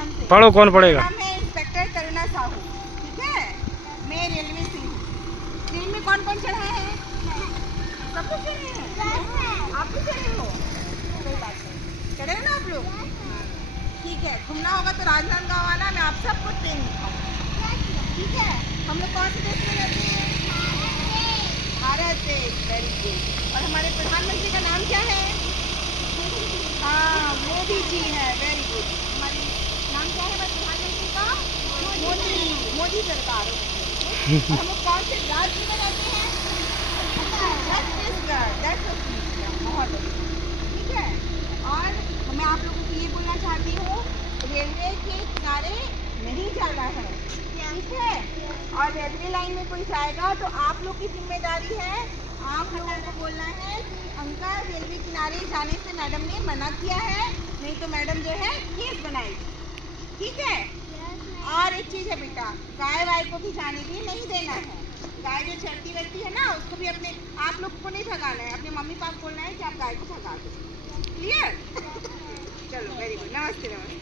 ध्यान से। पढ़ो, कौन पढ़ेगा? नाम है इंस्पेक्टर करुणा साहू, ठीक है। मैं रेलवे से हूँ। ट्रेन में कौन कौन चढ़ा है? सब कुछ चढ़े हैं? आप भी चढ़े हो? कोई बात नहीं, चढ़े हो ना आप लोग? ठीक है, घूमना होगा तो राजनांदगांव आना, मैं आप सबको ट्रेन दिखाऊंगा, ठीक है। हम लोग कौन से देश में रहते हैं? भारत देश, वेरी गुड। और हमारे प्रधानमंत्री का नाम क्या है? हाँ, मोदी जी है, वेरी गुड। हमारी नाम क्या है हमारे प्रधानमंत्री का? मोदी सरकार। और हम लोग कौन से राज्य में रहते हैं? छत्तीसगढ़, बहुत अच्छी, ठीक है। और मैं आप लोगों को ये बोलना चाहती हूँ, रेलवे के किनारे नहीं जाना है, ठीक है। और रेलवे लाइन में कोई जाएगा तो आप लोग की जिम्मेदारी है, आप लोगों को बोलना है कि अंकल रेलवे किनारे जाने से मैडम ने मना किया है, नहीं तो मैडम जो है केस बनाएगी, ठीक है। और एक चीज़ है बेटा, गाय वाय को भी जाने भी नहीं देना है। गाय जो चलती रहती है ना, उसको भी अपने आप लोग को नहीं भगाना है, अपने मम्मी पापा को बोलना है कि आप गाय को भगा दो, क्लियर? चलो, वेरी गुड, नमस्ते नमस्ते।